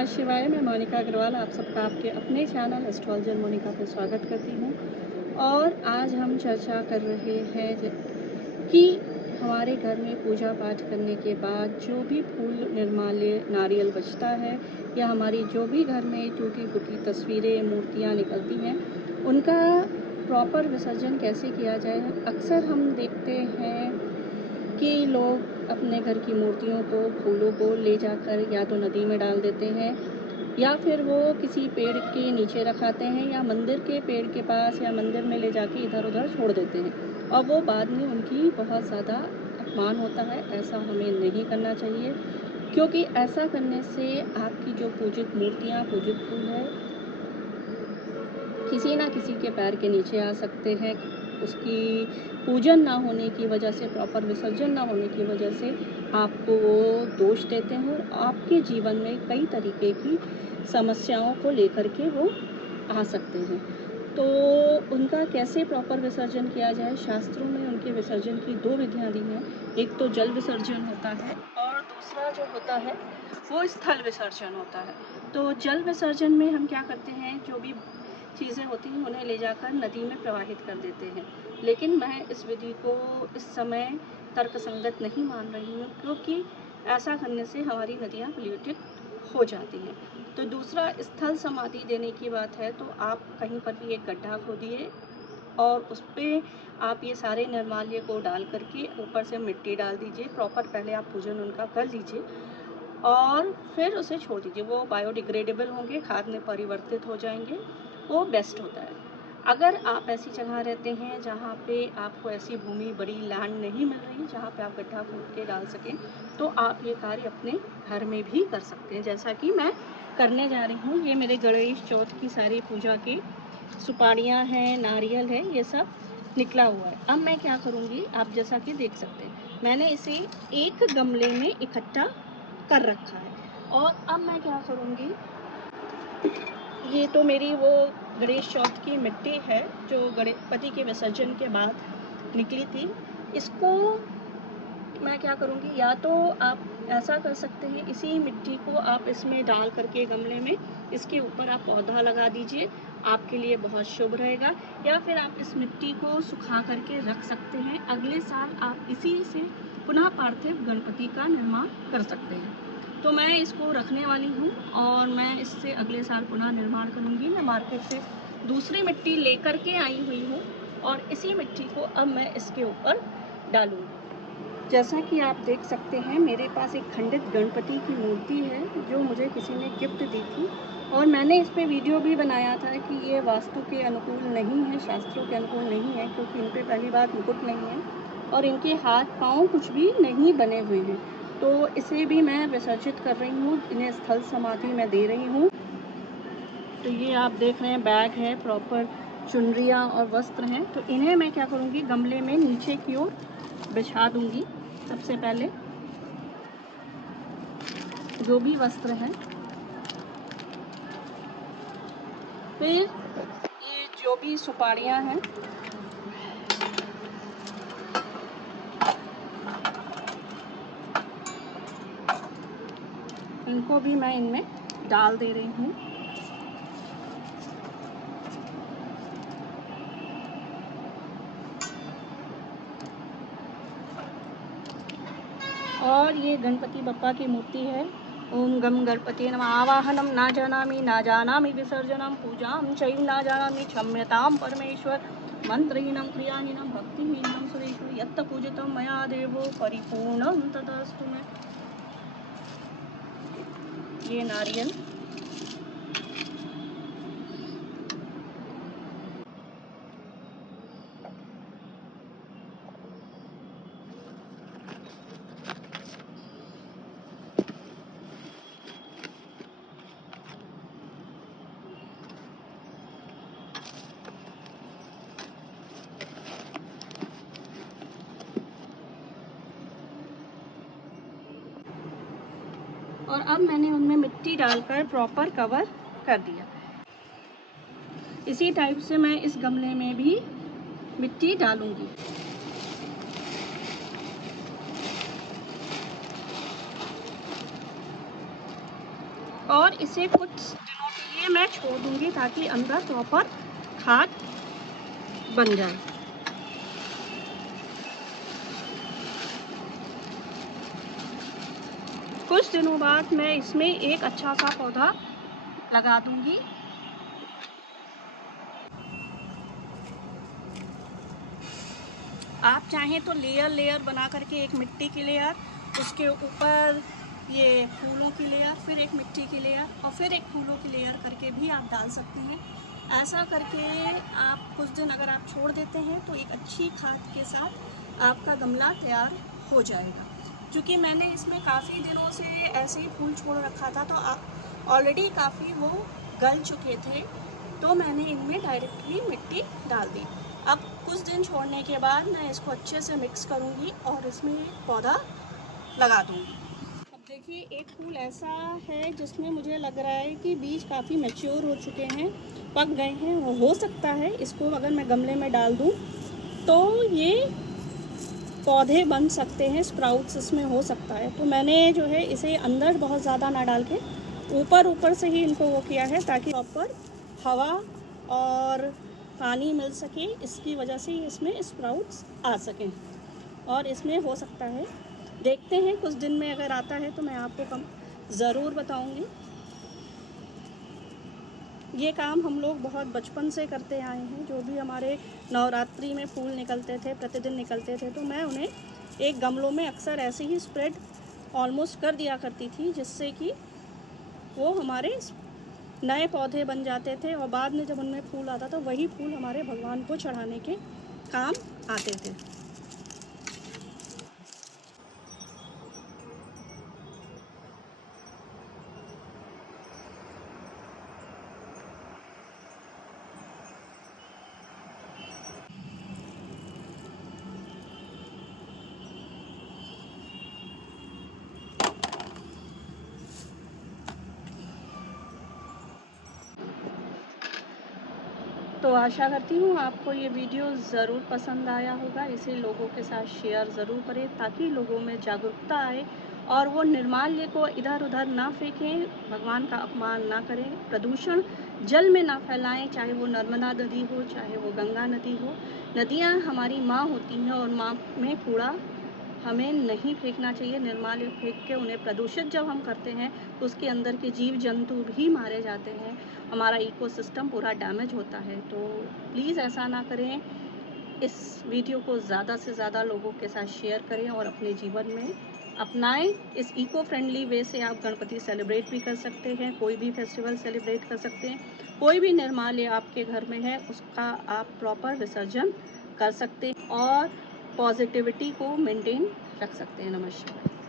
नमः शिवाय। मैं मोनिका अग्रवाल आप सबका आपके अपने चैनल एस्ट्रोलॉजर मोनिका पे स्वागत करती हूँ। और आज हम चर्चा कर रहे हैं कि हमारे घर में पूजा पाठ करने के बाद जो भी फूल निर्माल्य नारियल बचता है या हमारी जो भी घर में टूटी फूटी तस्वीरें मूर्तियाँ निकलती हैं उनका प्रॉपर विसर्जन कैसे किया जाए। अक्सर हम देखते हैं कि लोग अपने घर की मूर्तियों को फूलों को ले जाकर या तो नदी में डाल देते हैं या फिर वो किसी पेड़ के नीचे रखाते हैं या मंदिर के पेड़ के पास या मंदिर में ले जाके इधर उधर छोड़ देते हैं और वो बाद में उनकी बहुत ज़्यादा अपमान होता है। ऐसा हमें नहीं करना चाहिए क्योंकि ऐसा करने से आपकी जो पूजित मूर्तियाँ पूजित फूल है किसी ना किसी के पैर के नीचे आ सकते हैं। उसकी पूजन ना होने की वजह से प्रॉपर विसर्जन ना होने की वजह से आपको वो दोष देते हैं और आपके जीवन में कई तरीके की समस्याओं को लेकर के वो आ सकते हैं। तो उनका कैसे प्रॉपर विसर्जन किया जाए, शास्त्रों में उनके विसर्जन की दो विधियाँ दी हैं। एक तो जल विसर्जन होता है और दूसरा जो होता है वो स्थल विसर्जन होता है। तो जल विसर्जन में हम क्या करते हैं, जो भी चीज़ें होती हैं उन्हें ले जाकर नदी में प्रवाहित कर देते हैं। लेकिन मैं इस विधि को इस समय तर्कसंगत नहीं मान रही हूँ क्योंकि ऐसा करने से हमारी नदियाँ पोल्यूटेड हो जाती हैं। तो दूसरा, स्थल समाधि देने की बात है तो आप कहीं पर भी एक गड्ढा खोदिए और उस पर आप ये सारे निर्माल्य को डाल करके ऊपर से मिट्टी डाल दीजिए। प्रॉपर पहले आप पूजन उनका कर लीजिए और फिर उसे छोड़ दीजिए। वो बायोडिग्रेडेबल होंगे, खाद में परिवर्तित हो जाएंगे, वो बेस्ट होता है। अगर आप ऐसी जगह रहते हैं जहाँ पे आपको ऐसी भूमि बड़ी लैंड नहीं मिल रही जहाँ पे आप गड्ढा खोद के डाल सकें तो आप ये कार्य अपने घर में भी कर सकते हैं, जैसा कि मैं करने जा रही हूँ। ये मेरे गणेश चौथ की सारी पूजा की सुपारियाँ हैं, नारियल है, ये सब निकला हुआ है। अब मैं क्या करूँगी, आप जैसा कि देख सकते हैं मैंने इसे एक गमले में इकट्ठा कर रखा है। और अब मैं क्या करूँगी, ये तो मेरी वो गणेश चौथ की मिट्टी है जो गणपति के विसर्जन के बाद निकली थी। इसको मैं क्या करूँगी, या तो आप ऐसा कर सकते हैं इसी मिट्टी को आप इसमें डाल करके गमले में इसके ऊपर आप पौधा लगा दीजिए, आपके लिए बहुत शुभ रहेगा। या फिर आप इस मिट्टी को सुखा करके रख सकते हैं, अगले साल आप इसी से पुनः पार्थिव गणपति का निर्माण कर सकते हैं। तो मैं इसको रखने वाली हूँ और मैं इससे अगले साल पुनः निर्माण करूँगी। मैं मार्केट से दूसरी मिट्टी लेकर के आई हुई हूँ और इसी मिट्टी को अब मैं इसके ऊपर डालूँगी। जैसा कि आप देख सकते हैं मेरे पास एक खंडित गणपति की मूर्ति है जो मुझे किसी ने गिफ्ट दी थी और मैंने इस पे वीडियो भी बनाया था कि ये वास्तु के अनुकूल नहीं है, शास्त्रों के अनुकूल नहीं है, क्योंकि इन पे पहली बार मुकुट नहीं है और इनके हाथ पाँव कुछ भी नहीं बने हुए हैं। तो इसे भी मैं विसर्जित कर रही हूँ, इन्हें स्थल समाधि में दे रही हूँ। तो ये आप देख रहे हैं बैग है, प्रॉपर चुनरियाँ और वस्त्र हैं। तो इन्हें मैं क्या करूँगी, गमले में नीचे की ओर बिछा दूँगी। सबसे पहले जो भी वस्त्र हैं, फिर ये जो भी सुपारियाँ हैं, इनको भी मैं इनमें डाल दे रही हूँ। और ये गणपति बप्पा की मूर्ति है। ओम गम गणपति नमः। आवाहनम ना जानामि विसर्जनम पूजाम चैव ना जानामि क्षम्यताम परमेश्वर। मंत्रहीनम क्रियाहीनम भक्तिहीनम सुरेश्वर यत्त पूजितम मया देवो परिपूर्णम तदस्तु में। ये नारियल और अब मैंने उनमें मिट्टी डालकर प्रॉपर कवर कर दिया। इसी टाइप से मैं इस गमले में भी मिट्टी डालूंगी। और इसे कुछ दिनों के लिए मैं छोड़ दूंगी ताकि अंदर प्रॉपर खाद बन जाए। कुछ दिनों बाद मैं इसमें एक अच्छा सा पौधा लगा दूंगी। आप चाहें तो लेयर बना करके एक मिट्टी की लेयर, उसके ऊपर ये फूलों की लेयर, फिर एक मिट्टी की लेयर और फिर एक फूलों की लेयर करके भी आप डाल सकती हैं। ऐसा करके आप कुछ दिन अगर आप छोड़ देते हैं तो एक अच्छी खाद के साथ आपका गमला तैयार हो जाएगा। क्योंकि मैंने इसमें काफ़ी दिनों से ऐसे ही फूल छोड़ रखा था तो आप ऑलरेडी काफ़ी वो गल चुके थे, तो मैंने इनमें डायरेक्टली मिट्टी डाल दी। अब कुछ दिन छोड़ने के बाद मैं इसको अच्छे से मिक्स करूँगी और इसमें एक पौधा लगा दूँगी। अब देखिए एक फूल ऐसा है जिसमें मुझे लग रहा है कि बीज काफ़ी मैच्योर हो चुके हैं, पक गए हैं। हो सकता है इसको अगर मैं गमले में डाल दूँ तो ये पौधे बन सकते हैं, स्प्राउट्स इसमें हो सकता है। तो मैंने जो है इसे अंदर बहुत ज़्यादा ना डाल के ऊपर से ही इनको वो किया है ताकि प्रॉपर हवा और पानी मिल सके, इसकी वजह से इसमें स्प्राउट्स आ सकें। और इसमें हो सकता है, देखते हैं कुछ दिन में अगर आता है तो मैं आपको ज़रूर बताऊंगी। ये काम हम लोग बहुत बचपन से करते आए हैं। जो भी हमारे नवरात्रि में फूल निकलते थे, प्रतिदिन निकलते थे, तो मैं उन्हें एक गमलों में अक्सर ऐसे ही स्प्रेड ऑलमोस्ट कर दिया करती थी, जिससे कि वो हमारे नए पौधे बन जाते थे और बाद में जब उनमें फूल आता था वही फूल हमारे भगवान को चढ़ाने के काम आते थे। तो आशा करती हूँ आपको ये वीडियो ज़रूर पसंद आया होगा। इसे लोगों के साथ शेयर ज़रूर करें ताकि लोगों में जागरूकता आए और वो निर्माल्य को इधर उधर ना फेंकें, भगवान का अपमान ना करें, प्रदूषण जल में ना फैलाएं, चाहे वो नर्मदा नदी हो, चाहे वो गंगा नदी हो। नदियाँ हमारी माँ होती हैं और माँ में कूड़ा हमें नहीं फेंकना चाहिए। निर्माल्य फेंक के उन्हें प्रदूषित जब हम करते हैं तो उसके अंदर के जीव जंतु भी मारे जाते हैं, हमारा इकोसिस्टम पूरा डैमेज होता है। तो प्लीज़ ऐसा ना करें। इस वीडियो को ज़्यादा से ज़्यादा लोगों के साथ शेयर करें और अपने जीवन में अपनाएं। इस इको फ्रेंडली वे से आप गणपति सेलिब्रेट भी कर सकते हैं, कोई भी फेस्टिवल सेलिब्रेट कर सकते हैं। कोई भी निर्माल्य आपके घर में है उसका आप प्रॉपर विसर्जन कर सकते हैं और पॉजिटिविटी को मेंटेन रख सकते हैं। नमस्कार।